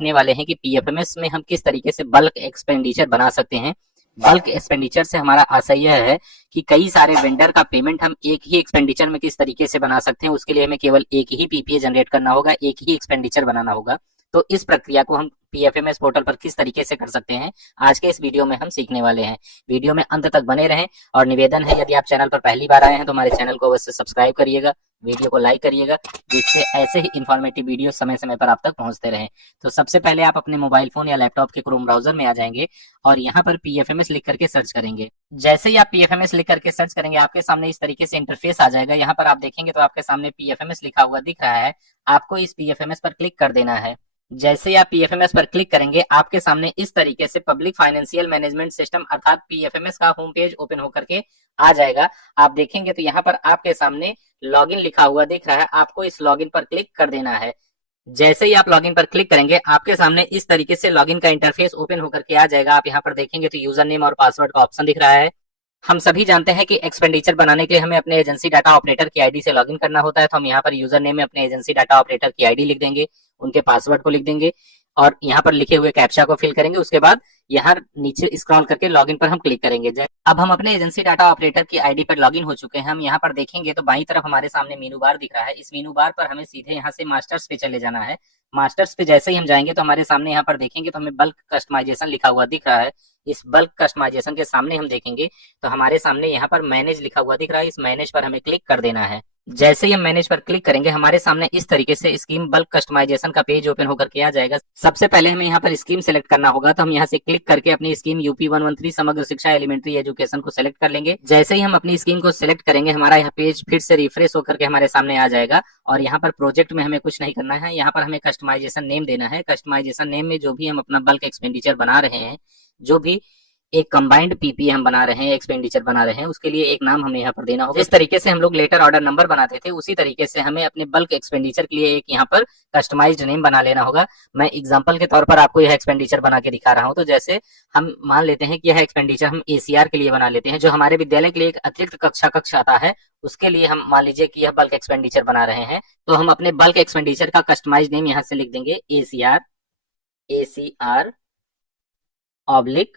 सीखने वाले हैं कि पीएफएमएस में हम किस तरीके से बल्क एक्सपेंडिचर बना सकते हैं। बल्क एक्सपेंडिचर से हमारा आशय यह है कि कई सारे वेंडर का पेमेंट हम एक ही एक्सपेंडिचर में किस तरीके से बना सकते हैं। उसके लिए हमें केवल एक ही पीपीए जनरेट करना होगा, एक ही एक्सपेंडिचर बनाना होगा। तो इस प्रक्रिया को हम पीएफएमएस पोर्टल पर किस तरीके से कर सकते हैं, आज के इस वीडियो में हम सीखने वाले हैं। वीडियो में अंत तक बने रहें और निवेदन है, यदि आप चैनल पर पहली बार आए हैं तो हमारे चैनल को अवश्य सब्सक्राइब करिएगा, वीडियो को लाइक करिएगा, जिससे ऐसे ही इंफॉर्मेटिव वीडियो समय समय पर आप तक पहुंचते रहें। तो सबसे पहले आप अपने मोबाइल फोन या लैपटॉप के क्रोम ब्राउजर में आ जाएंगे और यहाँ पर पीएफएमएस लिख करके सर्च करेंगे। जैसे ही आप पीएफएमएस लिख करके सर्च करेंगे, आपके सामने इस तरीके से इंटरफेस आ जाएगा। यहाँ पर आप देखेंगे तो आपके सामने पीएफएमएस लिखा हुआ दिख रहा है। आपको इस पीएफएमएस पर क्लिक कर देना है। जैसे ही आप पीएफएमएस पर क्लिक करेंगे, आपके सामने इस तरीके से पब्लिक फाइनेंशियल मैनेजमेंट सिस्टम अर्थात पीएफएमएस का होम पेज ओपन होकर के आ जाएगा। आप देखेंगे तो यहाँ पर आपके सामने लॉगिन लिखा हुआ दिख रहा है। आपको इस लॉगिन पर क्लिक कर देना है। जैसे ही आप लॉगिन पर क्लिक करेंगे, आपके सामने इस तरीके से लॉगिन का इंटरफेस ओपन होकर के आ जाएगा। आप यहाँ पर देखेंगे तो यूजर नेम और पासवर्ड का ऑप्शन दिख रहा है। हम सभी जानते हैं कि एक्सपेंडिचर बनाने के लिए हमें अपने एजेंसी डाटा ऑपरेटर की आईडी से लॉगिन करना होता है। तो हम यहाँ पर यूजर नेम में अपने एजेंसी डाटा ऑपरेटर की आईडी लिख देंगे, उनके पासवर्ड को लिख देंगे और यहाँ पर लिखे हुए कैप्चा को फिल करेंगे। उसके बाद यहाँ नीचे स्क्रॉल करके लॉगिन पर हम क्लिक करेंगे। अब हम अपने एजेंसी डाटा ऑपरेटर की आईडी पर लॉगिन हो चुके हैं। हम यहाँ पर देखेंगे तो बाईं तरफ हमारे सामने मेनू बार दिख रहा है। इस मेनू बार पर हमें सीधे यहाँ से मास्टर्स पे चले जाना है। मास्टर्स पे जैसे ही हम जाएंगे तो हमारे सामने यहाँ पर देखेंगे तो हमें बल्क कस्टमाइजेशन लिखा हुआ दिख रहा है। इस बल्क कस्टमाइजेशन के सामने हम देखेंगे तो हमारे सामने यहाँ पर मैनेज लिखा हुआ दिख रहा है। इस मैनेज पर हमें क्लिक कर देना है। जैसे ही हम मैनेज पर क्लिक करेंगे, हमारे सामने इस तरीके से स्कीम बल्क कस्टमाइजेशन का पेज ओपन होकर के आ जाएगा। सबसे पहले हमें यहाँ पर स्कीम सेलेक्ट करना होगा। तो हम यहाँ से क्लिक करके अपनी स्कीम यूपी 113 समग्र शिक्षा एलिमेंट्री एजुकेशन को सेलेक्ट कर लेंगे। जैसे ही हम अपनी स्कीम को सेलेक्ट करेंगे, हमारा यहाँ पेज फिर से रिफ्रेश होकर के हमारे सामने आ जाएगा और यहाँ पर प्रोजेक्ट में हमें कुछ नहीं करना है। यहाँ पर हमें कस्टमाइजेशन नेम देना है। कस्टमाइजेशन नेम में जो भी हम अपना बल्क एक्सपेंडिचर बना रहे हैं, जो भी एक कंबाइंड पीपीए हम बना रहे हैं, एक्सपेंडिचर बना रहे हैं, उसके लिए एक नाम हमें यहाँ पर देना होगा। जिस तरीके से हम लोग लेटर ऑर्डर नंबर बनाते थे, उसी तरीके से हमें अपने बल्क एक्सपेंडिचर के लिए एक यहाँ पर कस्टमाइज्ड नेम बना लेना होगा। मैं एग्जांपल के तौर पर आपको यह एक्सपेंडिचर बना के दिखा रहा हूँ। तो जैसे हम मान लेते हैं कि यह एक्सपेंडिचर हम एसीआर के लिए बना लेते हैं, जो हमारे विद्यालय के लिए एक अतिरिक्त कक्षा कक्ष आता है, उसके लिए हम मान लीजिए कि यह बल्क एक्सपेंडिचर बना रहे हैं। तो हम अपने बल्क एक्सपेंडिचर का कस्टमाइज नेम यहाँ से लिख देंगे एसीआर ऑब्लिक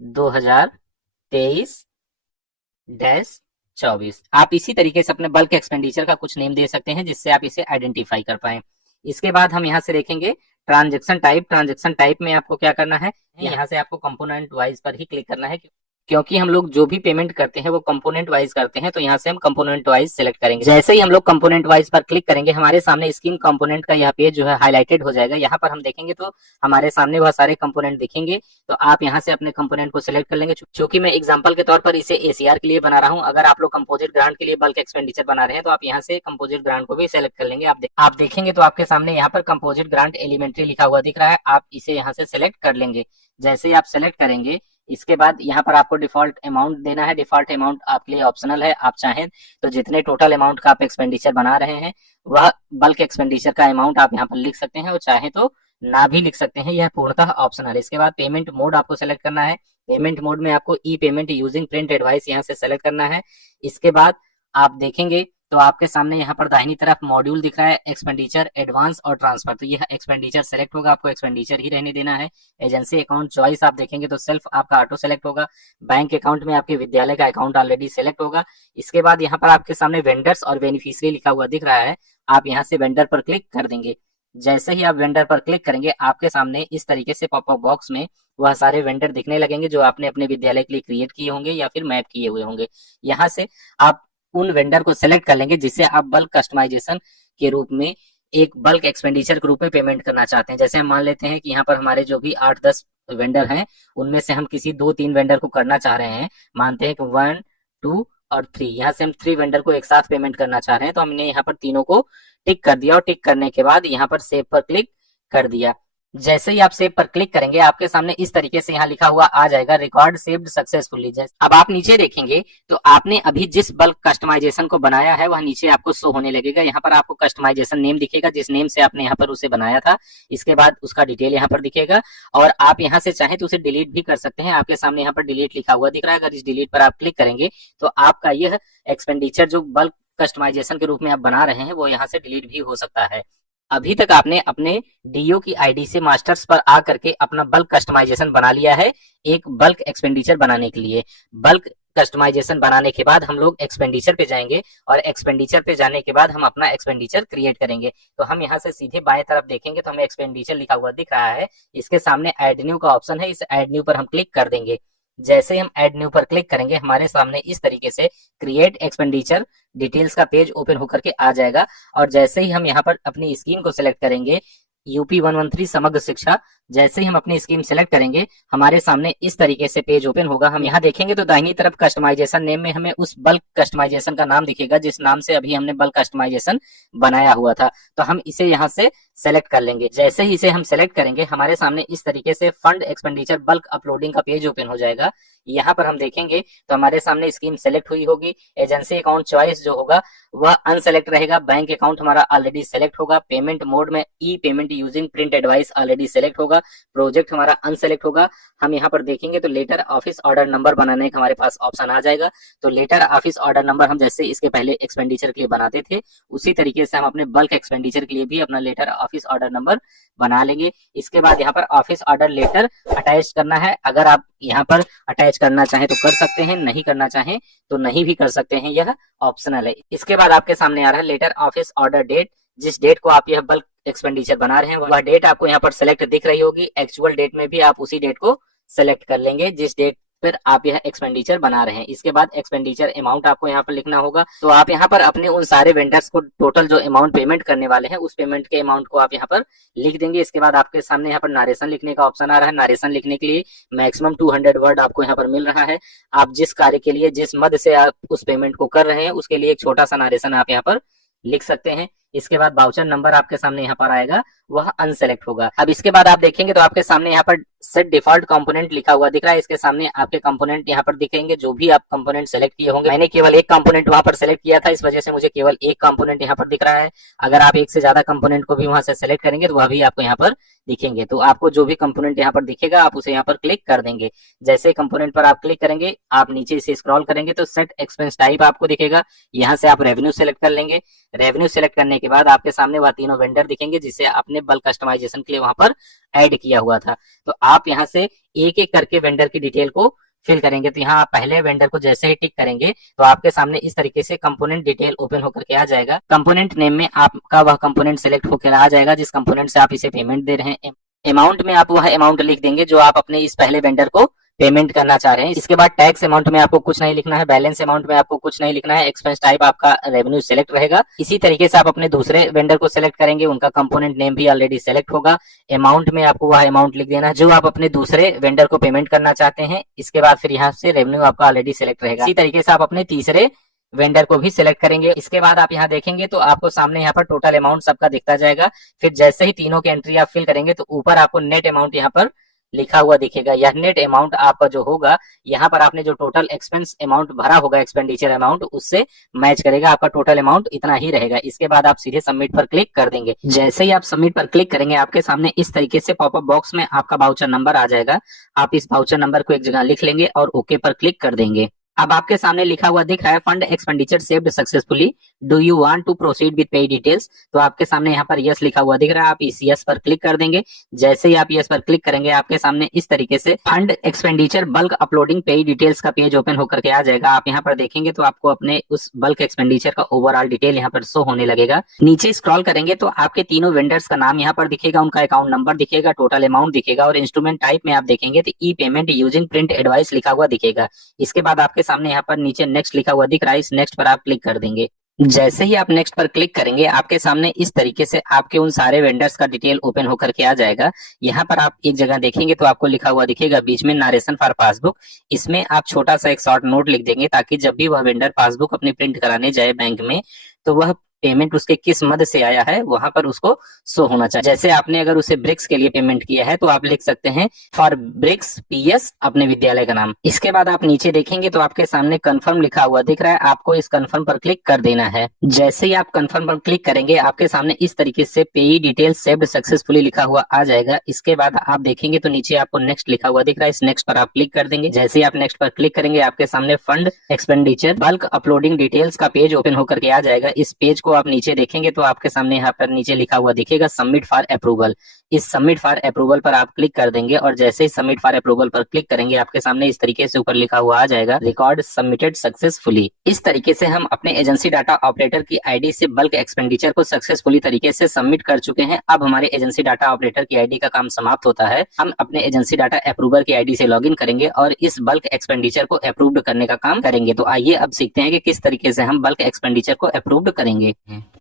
2023-24। आप इसी तरीके से अपने बल्क एक्सपेंडिचर का कुछ नेम दे सकते हैं, जिससे आप इसे आइडेंटिफाई कर पाए। इसके बाद हम यहाँ से देखेंगे ट्रांजैक्शन टाइप। ट्रांजैक्शन टाइप में आपको क्या करना है, यहाँ से आपको कंपोनेंट वाइज पर ही क्लिक करना है, क्योंकि हम लोग जो भी पेमेंट करते हैं वो कंपोनेंट वाइज करते हैं। तो यहाँ से हम कंपोनेंट वाइज सेलेक्ट करेंगे। जैसे ही हम लोग कंपोनेंट वाइज पर क्लिक करेंगे, हमारे सामने स्कीम कंपोनेंट का यह पेज जो है हाईलाइटेड हो जाएगा। यहाँ पर हम देखेंगे तो हमारे सामने वह सारे कंपोनेंट दिखेंगे। तो आप यहाँ से अपने कंपोनेंट को सिलेक्ट कर लेंगे। चूंकि मैं एग्जांपल के तौर पर इसे एसीआर के लिए बना रहा हूँ, अगर आप लोग कंपोजिट ग्रांट के लिए बल्क एक्सपेंडिचर बना रहे हैं तो आप यहाँ से कंपोजिट ग्रांट को भी सिलेक्ट कर लेंगे। आप देखेंगे तो आपके सामने यहाँ पर कंपोजिट ग्रांट एलिमेंट्री लिखा हुआ दिख रहा है। आप इसे यहाँ से सिलेक्ट कर लेंगे। जैसे ही आप सिलेक्ट करेंगे, इसके बाद यहाँ पर आपको डिफॉल्ट अमाउंट देना है। डिफॉल्ट अमाउंट आपके लिए ऑप्शनल है। आप चाहें तो जितने टोटल अमाउंट का आप एक्सपेंडिचर बना रहे हैं, वह बल्क एक्सपेंडिचर का अमाउंट आप यहाँ पर लिख सकते हैं और चाहे तो ना भी लिख सकते हैं। यह पूर्णतः ऑप्शनल है। इसके बाद पेमेंट मोड आपको सेलेक्ट करना है। पेमेंट मोड में आपको ई पेमेंट यूजिंग प्रिंट एडवाइस यहाँ से सेलेक्ट करना है। इसके बाद आप देखेंगे तो आपके सामने यहाँ पर दाहिनी तरफ मॉड्यूल दिख रहा है, एक्सपेंडिचर, एडवांस और ट्रांसफर। तो यह एक्सपेंडिचर सेलेक्ट होगा, आपको एक्सपेंडिचर ही रहने देना है। एजेंसी अकाउंट चॉइस आप देखेंगे तो सेल्फ आपका ऑटो सेलेक्ट होगा। बैंक अकाउंट में आपके विद्यालय का अकाउंट ऑलरेडी सेलेक्ट होगा। इसके बाद यहाँ पर आपके सामने वेंडर्स और बेनिफिशियरी लिखा हुआ दिख रहा है। आप यहाँ से वेंडर पर क्लिक कर देंगे। जैसे ही आप वेंडर पर क्लिक करेंगे, आपके सामने इस तरीके से पॉपअप बॉक्स में वह सारे वेंडर दिखने लगेंगे जो आपने अपने विद्यालय के लिए क्रिएट किए होंगे या फिर मैप किए हुए होंगे। यहाँ से आप उन वेंडर को सेलेक्ट कर लेंगे जिससे आप बल्क कस्टमाइजेशन के रूप में एक बल्क एक्सपेंडिचर के रूप में पेमेंट करना चाहते हैं। जैसे हम मान लेते हैं कि यहाँ पर हमारे जो भी 8-10 वेंडर हैं, उनमें से हम किसी 2-3 वेंडर को करना चाह रहे हैं। मानते हैं कि 1, 2 और 3, यहाँ से हम 3 वेंडर को एक साथ पेमेंट करना चाह रहे हैं। तो हमने यहाँ पर तीनों को टिक कर दिया और टिक करने के बाद यहाँ पर सेव पर क्लिक कर दिया। जैसे ही आप सेव पर क्लिक करेंगे, आपके सामने इस तरीके से यहाँ लिखा हुआ आ जाएगा, रिकॉर्ड सेव्ड सक्सेसफुली। अब आप नीचे देखेंगे तो आपने अभी जिस बल्क कस्टमाइजेशन को बनाया है वह नीचे आपको शो होने लगेगा। यहाँ पर आपको कस्टमाइजेशन नेम दिखेगा, जिस नेम से आपने यहाँ पर उसे बनाया था। इसके बाद उसका डिटेल यहाँ पर दिखेगा और आप यहाँ से चाहें तो उसे डिलीट भी कर सकते हैं। आपके सामने यहाँ पर डिलीट लिखा हुआ दिख रहा है। अगर इस डिलीट पर आप क्लिक करेंगे तो आपका यह एक्सपेंडिचर जो बल्क कस्टमाइजेशन के रूप में आप बना रहे हैं वो यहाँ से डिलीट भी हो सकता है। अभी तक आपने अपने डीओ की आईडी से मास्टर्स पर आ करके अपना बल्क कस्टमाइजेशन बना लिया है एक बल्क एक्सपेंडिचर बनाने के लिए। बल्क कस्टमाइजेशन बनाने के बाद हम लोग एक्सपेंडिचर पे जाएंगे और एक्सपेंडिचर पे जाने के बाद हम अपना एक्सपेंडिचर क्रिएट करेंगे। तो हम यहाँ से सीधे बाएं तरफ देखेंगे तो हमें एक्सपेंडिचर लिखा हुआ दिख रहा है। इसके सामने ऐड न्यू का ऑप्शन है, इस ऐड न्यू पर हम क्लिक कर देंगे। जैसे हम ऐड न्यू पर क्लिक करेंगे हमारे सामने इस तरीके से क्रिएट एक्सपेंडिचर डिटेल्स का पेज ओपन होकर के आ जाएगा। और जैसे ही हम यहाँ पर अपनी स्कीम को सिलेक्ट करेंगे यूपी 113 समग्र शिक्षा, जैसे ही हम अपनी स्कीम सेलेक्ट करेंगे हमारे सामने इस तरीके से पेज ओपन होगा। हम यहाँ देखेंगे तो दाहिनी तरफ कस्टमाइजेशन नेम में हमें उस बल्क कस्टमाइजेशन का नाम दिखेगा जिस नाम से अभी हमने बल्क कस्टमाइजेशन बनाया हुआ था। तो हम इसे यहाँ से सेलेक्ट कर लेंगे। जैसे ही इसे हम सेलेक्ट करेंगे हमारे सामने इस तरीके से फंड एक्सपेंडिचर बल्क अपलोडिंग का पेज ओपन हो जाएगा। यहाँ पर हम देखेंगे तो हमारे सामने स्कीम सेलेक्ट हुई होगी। एजेंसी अकाउंट चॉइस जो होगा वह अनसेलेक्ट रहेगा। बैंक अकाउंट हमारा ऑलरेडी सेलेक्ट होगा। पेमेंट मोड में E payment using print advice already select होगा। प्रोजेक्ट हमारा अनसेलेक्ट होगा। हम यहाँ पर देखेंगे तो लेटर ऑफिस ऑर्डर नंबर बनाने का हमारे पास ऑप्शन आ जाएगा। तो लेटर ऑफिस ऑर्डर नंबर हम जैसे इसके पहले एक्सपेंडिचर के लिए बनाते थे उसी तरीके से हम अपने बल्क एक्सपेंडिचर के लिए भी अपना लेटर ऑफिस ऑर्डर नंबर बना लेंगे। इसके बाद यहाँ पर ऑफिस ऑर्डर लेटर अटैच करना है। अगर आप यहाँ पर अटैच करना चाहें तो कर सकते हैं, नहीं करना चाहें तो नहीं भी कर सकते हैं, यह ऑप्शनल है। इसके बाद आपके सामने आ रहा है लेटर ऑफिस ऑर्डर डेट। जिस डेट को आप यह बल्क एक्सपेंडिचर बना रहे हैं वह डेट आपको यहाँ पर सेलेक्ट दिख रही होगी। एक्चुअल डेट में भी आप उसी डेट को सेलेक्ट कर लेंगे जिस डेट पर आप यह एक्सपेंडिचर बना रहे हैं। इसके बाद एक्सपेंडिचर अमाउंट आपको यहाँ पर लिखना होगा। तो आप यहाँ पर अपने उन सारे वेंडर्स को टोटल जो अमाउंट पेमेंट करने वाले हैं उस पेमेंट के अमाउंट को आप यहाँ पर लिख देंगे। इसके बाद आपके सामने यहाँ पर नारेशन लिखने का ऑप्शन आ रहा है। नारेशन लिखने के लिए मैक्सिमम 200 वर्ड आपको यहाँ पर मिल रहा है। आप जिस कार्य के लिए जिस मद से आप उस पेमेंट को कर रहे हैं उसके लिए एक छोटा सा नारेशन आप यहाँ पर लिख सकते हैं। इसके बाद वाउचर नंबर आपके सामने यहाँ पर आएगा, वह अनसेलेक्ट होगा। अब इसके बाद आप देखेंगे तो आपके सामने यहाँ पर सेट डिफॉल्ट कंपोनेंट लिखा हुआ दिख रहा है। इसके सामने आपके कंपोनेंट यहाँ पर दिखेंगे जो भी आप कंपोनेंट सेलेक्ट किए होंगे। मैंने केवल एक कंपोनेंट वहां पर सेलेक्ट किया था, इस वजह से मुझे केवल एक कंपोनेंट यहाँ पर दिख रहा है। अगर आप एक से ज्यादा कंपोनेंट को भी वहां से सेलेक्ट करेंगे तो वह भी आपको यहाँ पर दिखेंगे। तो आपको जो भी कंपोनेंट यहाँ पर दिखेगा आप उसे यहाँ पर क्लिक कर देंगे। जैसे कंपोनेंट पर आप क्लिक करेंगे आप नीचे से स्क्रॉल करेंगे तो सेट एक्सपेंस टाइप आपको दिखेगा। यहाँ से आप रेवेन्यू सेलेक्ट कर लेंगे। रेवेन्यू सेलेक्ट करने के बाद आपके सामने वह तीनों वेंडर दिखेंगे जिसे आपने बल्क कस्टमाइजेशन के लिए वहां पर ऐड किया हुआ था। तो आप यहाँ से एक एक करके वेंडर की डिटेल को फिल करेंगे। तो यहाँ आप पहले वेंडर को जैसे ही टिक करेंगे तो आपके सामने इस तरीके से कंपोनेंट डिटेल ओपन होकर के आ जाएगा। कंपोनेंट नेम में आपका वह कंपोनेंट सेलेक्ट होकर आ जाएगा जिस कंपोनेंट से आप इसे पेमेंट दे रहे हैं। अमाउंट में आप वह अमाउंट लिख देंगे जो आप अपने इस पहले वेंडर को पेमेंट करना चाह रहे हैं। इसके बाद टैक्स अमाउंट में आपको कुछ नहीं लिखना है, बैलेंस अमाउंट में आपको कुछ नहीं लिखना है। एक्सपेंस टाइप आपका रेवेन्यू सेलेक्ट रहेगा। इसी तरीके से आप अपने दूसरे वेंडर को सेलेक्ट करेंगे, उनका कंपोनेंट नेम भी ऑलरेडी सेलेक्ट होगा। अमाउंट में आपको वह अमाउंट लिख देना है जो आप अपने दूसरे वेंडर को पेमेंट करना चाहते हैं। इसके बाद फिर यहाँ से रेवेन्यू आपका ऑलरेडी सेलेक्ट रहेगा। इसी तरीके से आप अपने तीसरे वेंडर को भी सिलेक्ट करेंगे। इसके बाद आप यहाँ देखेंगे तो आपको सामने यहाँ पर टोटल अमाउंट सबका दिखता जाएगा। फिर जैसे ही तीनों की एंट्री आप फिल करेंगे तो ऊपर आपको नेट अमाउंट यहाँ पर लिखा हुआ दिखेगा। यह नेट अमाउंट आपका जो होगा यहाँ पर आपने जो टोटल एक्सपेंस अमाउंट भरा होगा एक्सपेंडिचर अमाउंट उससे मैच करेगा। आपका टोटल अमाउंट इतना ही रहेगा। इसके बाद आप सीधे सबमिट पर क्लिक कर देंगे। जैसे ही आप सबमिट पर क्लिक करेंगे आपके सामने इस तरीके से पॉपअप बॉक्स में आपका वाउचर नंबर आ जाएगा। आप इस वाउचर नंबर को एक जगह लिख लेंगे और ओके पर क्लिक कर देंगे। अब आपके सामने लिखा हुआ दिख रहा है fund expenditure saved successfully, do you want to proceed with pay details. तो आपके सामने यहाँ पर यस लिखा हुआ दिख रहा है। आप इस यस पर क्लिक कर देंगे। जैसे ही आप यस पर क्लिक करेंगे आपके सामने इस तरीके से फंड एक्सपेंडिचर बल्क अपलोडिंग पे डिटेल्स का पेज ओपन होकर के आ जाएगा। आप यहाँ पर देखेंगे तो आपको अपने उस बल्क एक्सपेंडिचर का ओवरऑल डिटेल यहाँ पर शो होने लगेगा। नीचे स्क्रॉल करेंगे तो आपके तीनों वेंडर्स का नाम यहाँ पर दिखेगा, उनका अकाउंट नंबर दिखेगा, टोटल अमाउंट दिखेगा और इंस्ट्रूमेंट टाइप में आप देखेंगे तो ई पेमेंट यूजिंग प्रिंट एडवाइस लिखा हुआ दिखेगा। इसके बाद आपके सामने यहाँ पर नीचे नेक्स्ट लिखा हुआ दिख रहा है। इस नेक्स्ट पर आप क्लिक कर देंगे। जैसे ही आप नेक्स्ट पर क्लिक करेंगे आपके सामने इस तरीके से आपके उन सारे वेंडर्स का डिटेल ओपन होकर के आ जाएगा। यहाँ पर आप एक जगह देखेंगे तो आपको लिखा हुआ दिखेगा बीच में नारेशन फॉर पासबुक। इसमें आप छोटा सा एक शॉर्ट नोट लिख देंगे ताकि जब भी वह वेंडर पासबुक अपनी प्रिंट कराने जाए बैंक में तो वह पेमेंट उसके किस मद से आया है वहां पर उसको शो होना चाहिए। जैसे आपने अगर उसे ब्रिक्स के लिए पेमेंट किया है तो आप लिख सकते हैं फॉर ब्रिक्स पीएस अपने विद्यालय का नाम। इसके बाद आप नीचे देखेंगे तो आपके सामने कंफर्म लिखा हुआ दिख रहा है। आपको इस कंफर्म पर क्लिक कर देना है। जैसे ही आप कंफर्म पर क्लिक करेंगे आपके सामने इस तरीके से पेई डिटेल सेव्ड सक्सेसफुली लिखा हुआ आ जाएगा। इसके बाद आप देखेंगे तो नीचे आपको नेक्स्ट लिखा हुआ दिख रहा है। इस नेक्स्ट पर आप क्लिक कर देंगे। जैसे ही आप नेक्स्ट पर क्लिक करेंगे आपके सामने fund expenditure bulk uploading details का पेज ओपन होकर के आ जाएगा। इस पेज को को आप नीचे देखेंगे तो आपके सामने यहाँ पर नीचे लिखा हुआ दिखेगा सबमिट फॉर अप्रूवल। इस सबमिट फॉर अप्रूवल पर आप क्लिक कर देंगे और जैसे ही सबमिट फॉर अप्रूवल पर क्लिक करेंगे आपके सामने इस तरीके से ऊपर लिखा हुआ आ जाएगा रिकॉर्ड सबमिटेड सक्सेसफुली। इस तरीके से हम अपने एजेंसी डाटा ऑपरेटर की आईडी से बल्क एक्सपेंडिचर को सक्सेसफुली तरीके से सबमिट कर चुके हैं। अब हमारे एजेंसी डाटा ऑपरेटर की आईडी का काम समाप्त होता है। हम अपने एजेंसी डाटा अप्रूवर की आईडी से लॉगिन करेंगे और इस बल्क एक्सपेंडिचर को अप्रूव्ड करने का काम करेंगे। तो आइए अब सीखते हैं कि किस तरीके से हम बल्क एक्सपेंडिचर को अप्रूव्ड करेंगे।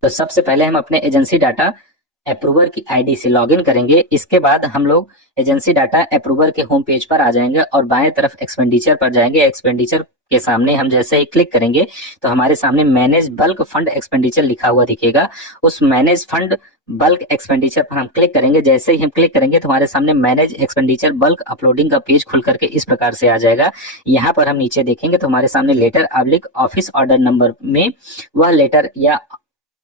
तो सबसे पहले हम अपने एजेंसी डाटा अप्रूवर की आईडी से लॉगिन करेंगे। इसके बाद हम लोग एजेंसी डाटा अप्रूवर के होम पेज पर आ जाएंगे और बाएं तरफ एक्सपेंडिचर पर जाएंगे। एक्सपेंडिचर के सामने हम जैसे ही क्लिक करेंगे तो हमारे सामने मैनेज बल्क फंड एक्सपेंडिचर लिखा हुआ दिखेगा। उस मैनेज फंड बल्क एक्सपेंडिचर पर हम क्लिक करेंगे। जैसे ही हम क्लिक करेंगे तो हमारे सामने मैनेज एक्सपेंडिचर बल्क अपलोडिंग का पेज खुल करके इस प्रकार से आ जाएगा। यहाँ पर हम नीचे देखेंगे तो हमारे सामने letter oblique office order number में वह लेटर या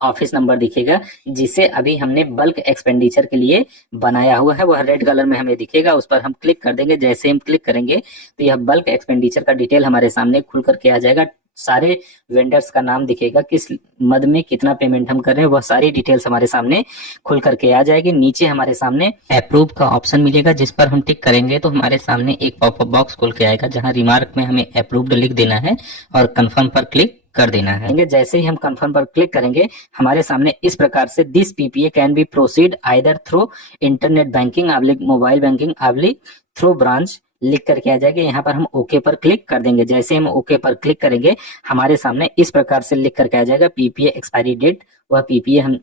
ऑफिस नंबर दिखेगा जिसे अभी हमने बल्क एक्सपेंडिचर के लिए बनाया हुआ है। वह रेड कलर में हमें दिखेगा, उस पर हम क्लिक कर देंगे। जैसे हम क्लिक करेंगे तो यह बल्क एक्सपेंडिचर का डिटेल हमारे सामने खुल करके आ जाएगा। सारे वेंडर्स का नाम दिखेगा, किस मद में कितना पेमेंट हम कर रहे हैं वह सारी डिटेल्स हमारे सामने खुल करके आ जाएगी। नीचे हमारे सामने अप्रूव का ऑप्शन मिलेगा जिस पर हम टिक करेंगे तो हमारे सामने एक पॉपअप बॉक्स खुल के आएगा जहां रिमार्क में हमें अप्रूव्ड लिख देना है और कंफर्म पर क्लिक कर देना है। जैसे ही हम कंफर्म पर क्लिक करेंगे हमारे सामने इस प्रकार से this PPA can be proceed either through internet banking oblique mobile banking oblique through branch लिख करके आ जाएगा। यहाँ पर हम ओके पर क्लिक कर देंगे। जैसे हम ओके पर क्लिक करेंगे हमारे सामने इस प्रकार से लिख करके आ जाएगा पीपीए एक्सपायरी डेट। वह पीपीए हम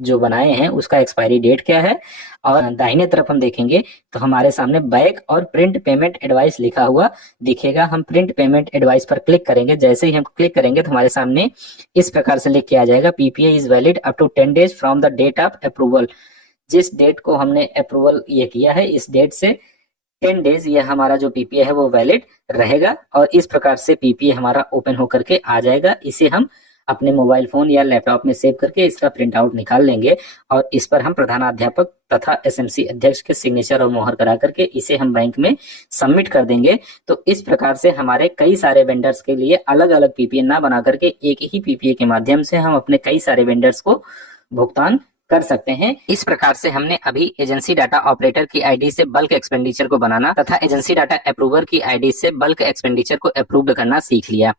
जो बनाए हैं उसका एक्सपायरी डेट क्या है। और दाहिने तरफ हम देखेंगे तो हमारे सामने बैक और प्रिंट पेमेंट एडवाइस लिखा हुआ दिखेगा। हम प्रिंट पेमेंट एडवाइस पर क्लिक करेंगे। जैसे ही हम क्लिक करेंगे तो हमारे सामने इस प्रकार से लिख के आ जाएगा PPA is valid up to 10 days from the date of approval. जिस डेट को हमने अप्रूवल ये किया है इस डेट से 10 डेज यह हमारा जो पीपीए है वो वैलिड रहेगा। और इस प्रकार से पीपीए हमारा ओपन होकर के आ जाएगा। इसे हम अपने मोबाइल फोन या लैपटॉप में सेव करके इसका प्रिंट आउट निकाल लेंगे और इस पर हम प्रधानाध्यापक तथा एसएमसी अध्यक्ष के सिग्नेचर और मोहर करा करके इसे हम बैंक में सबमिट कर देंगे। तो इस प्रकार से हमारे कई सारे वेंडर्स के लिए अलग अलग पीपीए ना बना करके एक ही पीपीए के माध्यम से हम अपने कई सारे वेंडर्स को भुगतान कर सकते हैं। इस प्रकार से हमने अभी एजेंसी डाटा ऑपरेटर की आईडी से बल्क एक्सपेंडिचर को बनाना तथा एजेंसी डाटा अप्रूवर की आईडी से बल्क एक्सपेंडिचर को अप्रूव्ड करना सीख लिया।